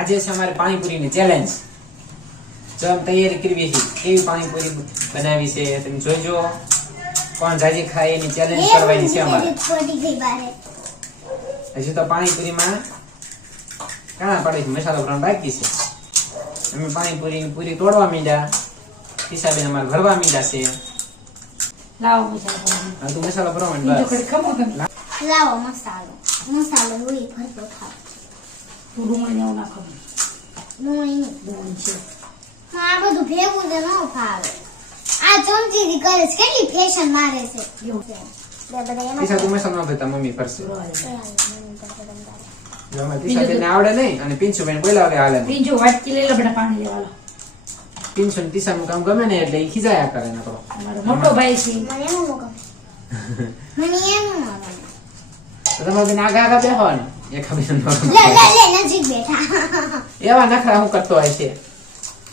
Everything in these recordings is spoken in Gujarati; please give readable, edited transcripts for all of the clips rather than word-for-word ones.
આજે છે અમારે પાણીપુરીની ચેલેન્જ. જો અમે તૈયારી કરવી છે કેવી પાણીપુરી બનાવી છે તમે જોઈજો. કોણ જાજી ખાય એની ચેલેન્જ કરવાની છે અમારે. હજી તો પાણીપુરીમાં કાણા પડે છે, મસાલો ભરવાનું બાકી છે. અમે પાણીપુરીની પૂરી તોડવા માંડ્યા, હિસાબે અમારે ભરવા માંડ્યા છે. લાવો મસાલો. હા તું મસાલો ભરવા માંડ. લાવો મસાલો. મસાલો હોય ભરતો ખાવ. ડુંગળી એવું નાખો. ડુંગળી છે. આ બધું ભેગું તો ન ફાવે. આ ચમચીથી કરે છે, કેટલી ફેશન મારે છે. હિસાબ તું મસાલો ન ભરતા મમ્મી કરશે. જો અમારે હિસાબે આવડે નહીં અને પિંચુબેન બોલાવે હાલે. પિંચુ વાટકી લઈ લે બેટા, પાણી લેવા લો. પિંચુ ને ટીસાનું કામ ગમે ને એટલે ઈ ખીજાયા કરે ને તો. અમારો મોટો ભાઈ છે. મને એમ ન ગમે. મને એમ ન ગમે. તો તમારે બેન આગા આગા બેહો ને એક ખબર ન ગમે. લે નજીક બેઠા. એવા નખરા હું કરતો હોય છે.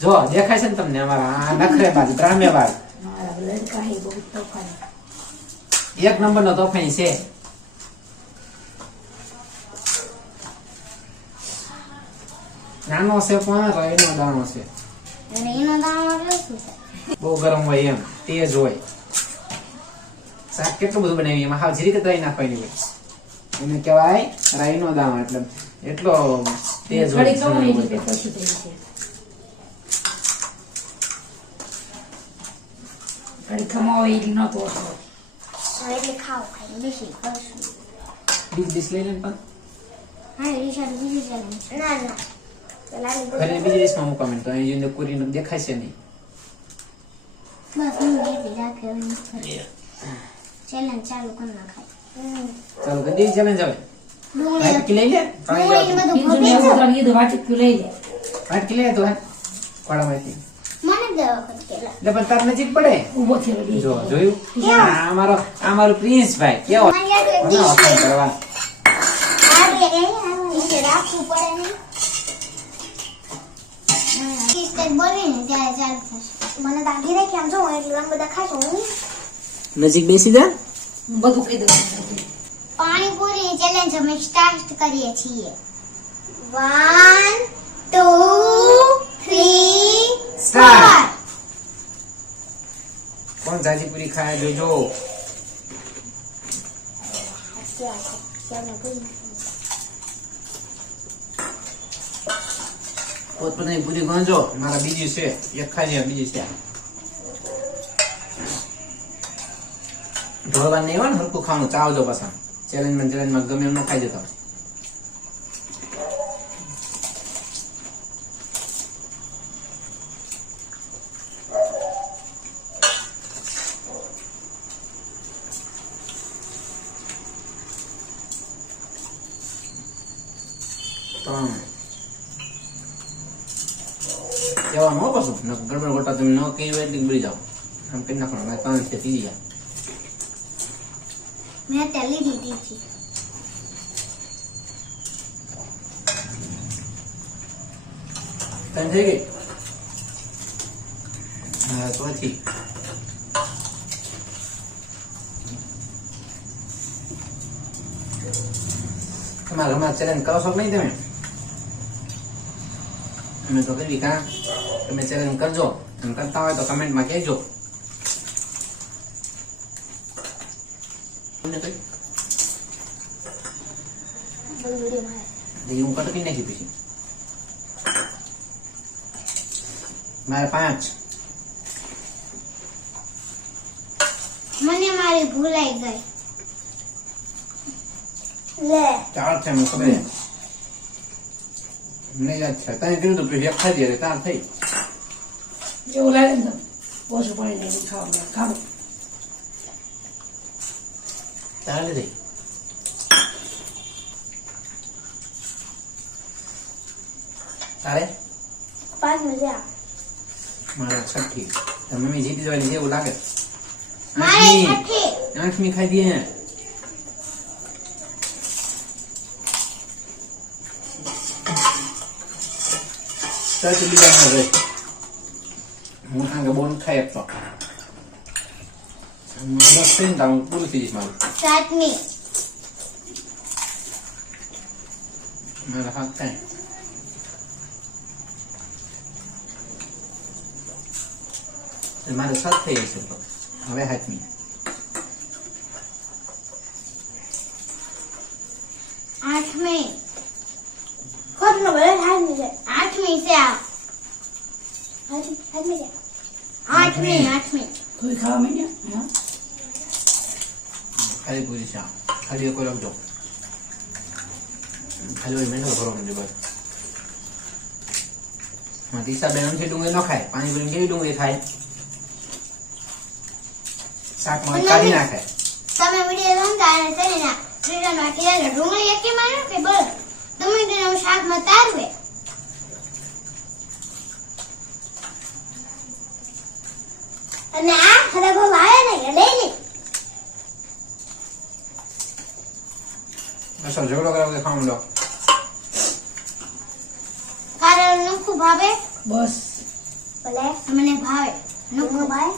જો દેખાય છે ને તમને અમારા આ નખરેબાજ ડ્રામેબાજ મારા લડકા હે બહુ તોફાની. એક નંબરનો તોફાની છે. નાનો છે પણ રાઈનો દાણો છે. અને એનો દાણો એટલે શું છે? બહુ ગરમ હોય એમ, તેજ હોય. શાક કેટલું બધું બનાવી એમાં હાવ જીરીક રાઈ નાખવાની હોય. એને કહેવાય રાઈનો દાણો. એટલે એટલો તેજ હોય. ઘડી કમાઈ રીતે પછી થઈ છે. ઘડી કમાવો એટલે ન તો એટલે ખાવ ખાઈ બેસી કરશું. બીજ ડીશ લઈ લે ને પણ હા રીશા બીજી ચેલેન્જ. ના ના. ઘરે બીજી ડીશમાં મૂકવા માંડ તો અહીં જોઈને કોરીનો દેખાય છે નહીં. બસ હું બેસી રાખે ચેલેન્જ ચાલુ કરી નાખાય. ચાલો કદી ચેલેન્જ આવે. ડુંગળી વાટકી લઈ લે. ડુંગળી બધું પિંચુ ને એવું તને કીધું વાટકી લઈ લે. વાટકી લે તો ખોડામાંથી. મને દવા કરી કેલા. એટલે પણ તાર નજીક પડે. ઊભો થયો લે. જો જોયું આ અમારો પ્રિન્સ ભાઈ કેવો મારી યાદ એક મને ડીશ વખાણ કરવા. આ રે એ રાખવું પડે ને. ડીશ તે બોલીને ત્યારે ચાલુ થશે. મને દાગી રાખી આમ જો એટલે આમ બધા ખાશો હું. નજીક બેસી જા. હું બધું કહી દઉં. પાણીપુરી ચેલેન્જ અમે સ્ટાર્ટ કરીએ છીએ. 1 2 3 સ્ટાર્ટ. કોણ જાજી પૂરી ખાય જોજો. પોતપોતાની પૂરી ગણજો. મારા બીજી છે, એક ખાઈ બીજી છે. ઢોળવા નહીં હોય ને હરખું ખાવાનું ચાવજો પાછા. ચેલેન્જમાં ગમે એમ ન ખાઈ જતા. જવાનું હો પાછું ગડબડ ગોટા તમે ન કહી હોય એટલે બળી જાઓ. આમ કરી નાખવાનું 3 છે પી ગયા. મેં તે લીધી હતી. તને થઈ ગઈ. હા પછી તમારે હમણાં ચેલેન્જ કરો છો કે નહીં તમે? અમે તો કરવી કા. તમે ચેલેન્જ કરજો. તમે કરતા હોય તો કમેન્ટમાં કહેજો. હું કટકી નાખી પછી મારે 5. મને મારી ભૂલાઈ ગઈ. લે 4 છે મને ખબર છે. મને યાદ છે. તને કીધું તું પછી એક ખાધી એટલે 4 થઈ. એવું લાગે ને તો ઓછું પડી જાય ખાવા ખાવું. ચાલે થઈ. તારે 5 મજા. મારા 6ઠી. મમ્મી જીતી જવાની છે એવું લાગે. મારે 6ઠી. 8મી ખાઈ દઈએ. સચ બીજા રહે. હું આગળ બોન ખાઈ આપતો. બસ થઈને તો હું પૂરું થઈ જઈશ મારું. 7મી. મારા હાથ થાય. મારે 7 થઈ છે તો હવે 8મી. આઠમી ખોટનો ભલે આઠમી છે. આઠમી છે આ. આઠમી છે. આઠમી. કોઈ ખાવા માંડ્યા હા ખાલી પૂરી છે ખાલી કોઈ લખજો ખાલી હોય મેંદો ભરો મને બસ તીસા બેન થી ડુંગળી ન ખાય પાણીપુરી કેવી ડુંગળી ખાય શાકમાં કાઢી નાખે તમે વિડિયો રમતા અને તેને રીટનમાં કીધા ડુંગળી એકી મારો કે બોલ તમે તેનું શાકમાં તારવે અને આ ખરાબ આવે ને કે લઈ લે બસ ઝઘડો કરાવ કે ખાવા માંડો કારણ નખું ભાવે બસ ભલે મને ભાવે નખું ભાવે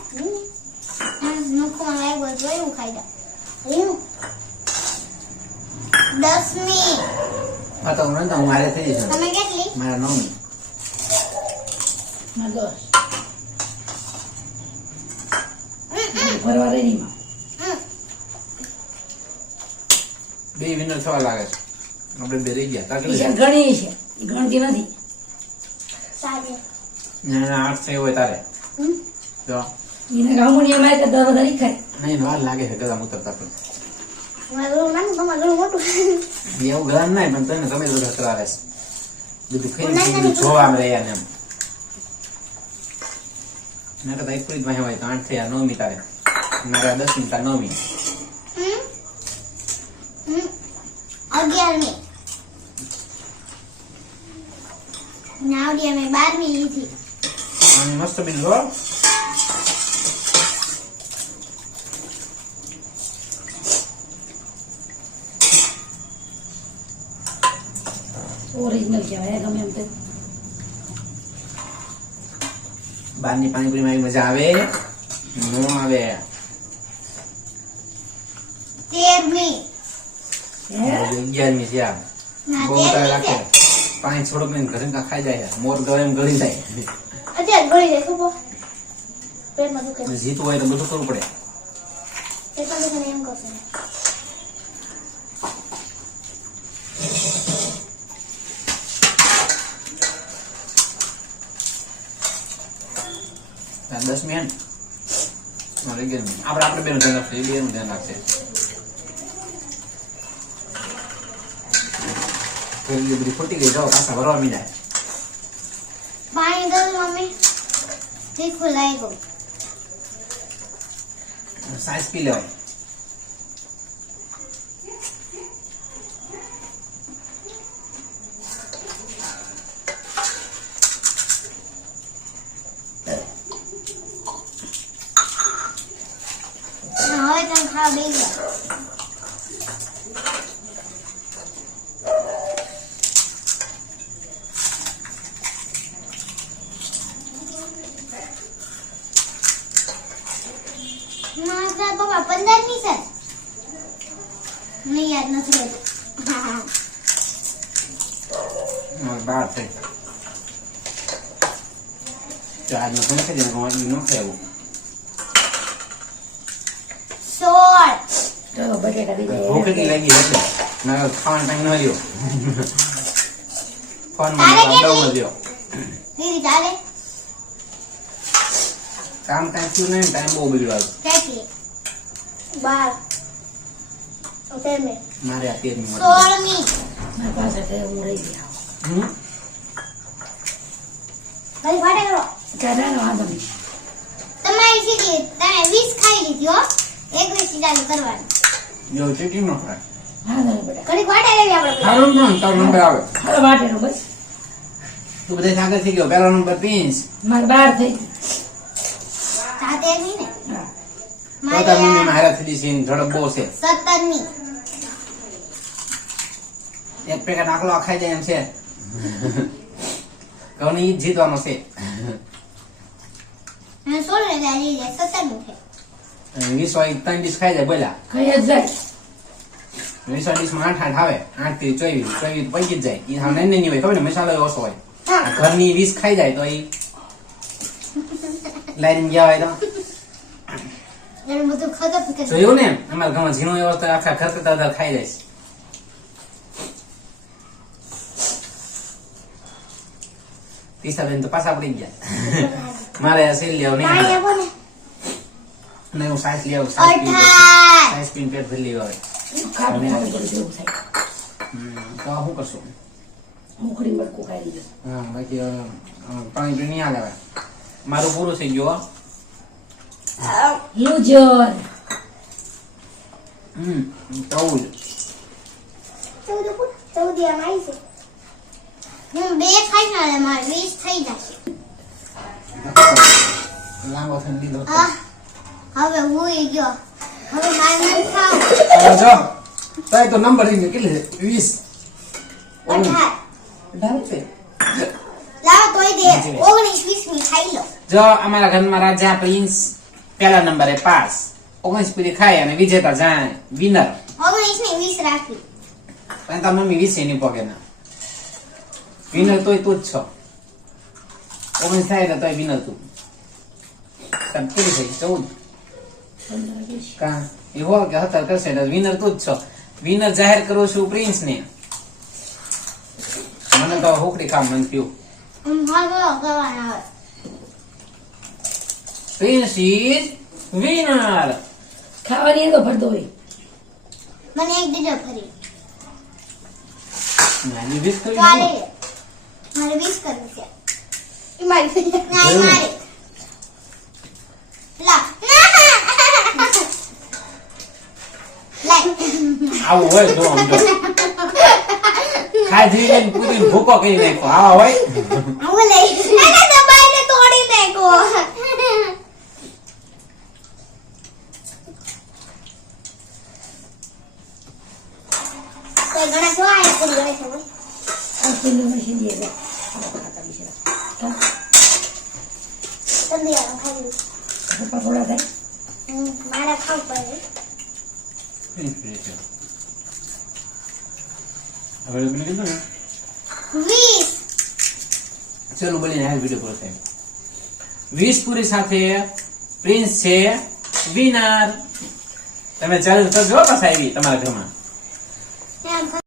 નખું મને લાગ્યું જોયું ખાઈ જા 10મી આ તો હું મારે થઈ જશે તમે કેટલી મારા 9મી ના દસ ફરવા રેડીમાં બે વિનર થવા લાગે છે આપણે બે રહી ગયા તાકે ઈશાન ઘણી છે ઈ ગણતી નથી સારી ના 8 થઈ હોય તારે તો એને ગામુનિયા માં તો દર વધારી ખાય નહીં વાર લાગે છે ગળા ઉતરતા પણ મારું નામ તમારું મોટું એવું ગળા નહીં પણ તને તમે બધા કરાવે છે બધું ખાઈને બધું જોવા મળે યાર એમ મેં તો એક પૂરી માં હોય તો 8 થયા 9મી તારે મારા 10મી તાર 9મી 11મી નાવડી અમે 12મી લીધી અને મસ્ત બિલ લો ઓરિજિનલ કહેવાય ગમે એમ તે બહારની પાણીપુરીમાં એવી મજા આવે નો આવે 13મી 11મી છે આ ના બહુ બધા 13મી રાખે પાણી થોડુંક ને ઘરે કા ખાઈ જાય મોર ગળે એમ ગળી જાય અત્યારે ગળી જાય ખબર પેટમાં દુખે જીતું હોય તો બધું કરવું પડે પેટમાં દુખે એમ કરશે 10મી હે મારે 11મી આપણે બેનું ધ્યાન રાખશે એ બેનું ધ્યાન રાખશે પેલી બધી ફૂટી ગઈ જાઓ પાછા ભરવા મીડા પાણી દઉં મમ્મી તીખું લાગ્યું સાઈઝ પી લેવાય હવે તમે ખાવા બેસી જાઓ મારા પપ્પા 15મી છે મને યાદ નથી રહેતું બહાર થઈ આજનો ફોન કરી દે ન ખાવું 16 ચલો બટેટા દીધા ભૂખ એટલી લાગી એટલે ના ખાવાનો ટાઈમ ન રહ્યો ફોન તારે માં કેટલી? ન રહ્યો દીદી ચાલે કામ કાંઈ થયું નહીં ટાઈમ બહુ બગડ્યો કેટલી 12 13મી મારે આ 13મી 16મી મારી પાસે તો હું રહી ગયા ભાઈ વાટે કરો ત્યારે વાંધો નહીં તમારી સીધી તમે 20 ખાઈ લીધી હો 21 ચાલુ કરવાનું જો ચીટી ન ખાય વાંધો નહીં બેટા ઘડીક વાટે રહેવી આપણે સારું પણ તારો નંબર આવે હાલો વાટેનો બસ તું બધે આગળ થઈ ગયો પહેલો નંબર પ્રિન્સ મારે 12 થઈ ગઈ. સાથે નહીં ને હા પોતા મમ્મી મારી મારા થઈ છે ઝડપ બહુ છે 17મી એક પેકેટ આકલો ખાઈ જાય એમ છે કહું ઈ જ જીતવાનો છે અને 16 ને જાય 17મી છે 20 હોય 3 ડીશ ખાઈ જાય બોલ્યા કઈ જ જાય 20 ડીશમાં 8 ખાવે 8 થી 24 તો પૈકી જ જાય ઈ હા નાની હોય ખબર ને મસાલો ઓછો હોય હા ઘરની 20 ખાઈ જાય તો ઈ લાઈન ગયા હોય તો એને બધું ખતમ કરી જોયું ને અમારા ગામમાં ઝીણો એવો તો આખા ઘર કરતા વધારે ખાઈ જાય છે. તીસાબેન તો પાછા પડી ગયા. મારે આ સેલ લેવો નહીં પાણી આપો ને નહીં, હું સાઈસ લેવું, અઠાર સાઈસ પીને પેટ ભરી લેવા હોય. ખાટું ખાટું બધું જેવું થાય. તો શું કરશું? મોકળી મરકું ખાઈ લીધું. હા બાકી પાણી પીને નહીં હાલે હવે. મારું પૂરું થઈ ગયું હો. લૂઝર. ચૌદ. 14 આમ આવી છે. હું 2 ખાઈ ના લે મારે 20 થઈ જશે. લાંબો થઈને લીધો તો. હવે હું ગયો. હવે મારે નથી ખાવું. હવે જો તાય તો નંબર લઈને કેટલી છે? 20. 18 18 છે. લાવો તોય દે 19 20 ની ખાઈ લો. જો અમારા ઘરમાં રાજા પ્રિન્સ પહેલા નંબરે પાસ, 19 પૂરી ખાય અને વિજેતા જાય વિનર. 19 ની 20 રાખી. પણ તાર મમ્મી 20 એની પોકેટના વિનર તોય તું જ છો. 19 થાય એટલે તોય વિનર તું. તબ કેટલી થઈ? 14. 15 20. કા એ હો કે 17 કરશે એટલે વિનર તું જ છો. વિનર જાહેર કરું છું પ્રિન્સ ને. મને તો હોકડી કામ મન થયું. હાલો ગવાના હવે. Prince is winner. ખાવાની એનો ભરતો હોય. મને એક દીધો ફરી. નાની વિસ કરી ચાલે દીધું. મારે 20 કરવું છે. ઈ મારી ના ઈ મારે. લા આવું હોય તો આમ તો ખાધી લઈને પૂરીને ભૂકો કરી નાખો. આવા હોય હું લઈ એને દબાઈને તોડી નાખો. તો ગણા તો આયા પૂરી ગણે છે હોય. આ પેલું મશીન દે છે. ખાતા બિચારા. હા. જલ્દી આવો ખાઈ લો. પપ્પા થોડા થાય. મારા ખાવ પડે. હવે લગ્ન કીધું ને 20 ચલો બોલીને આ વિડીયો પૂરો થાય. 20 પૂરી સાથે પ્રિન્સ છે વિનર. તમે ચાલુ કરજો પાછા આવી તમારા ઘરમાં. એમ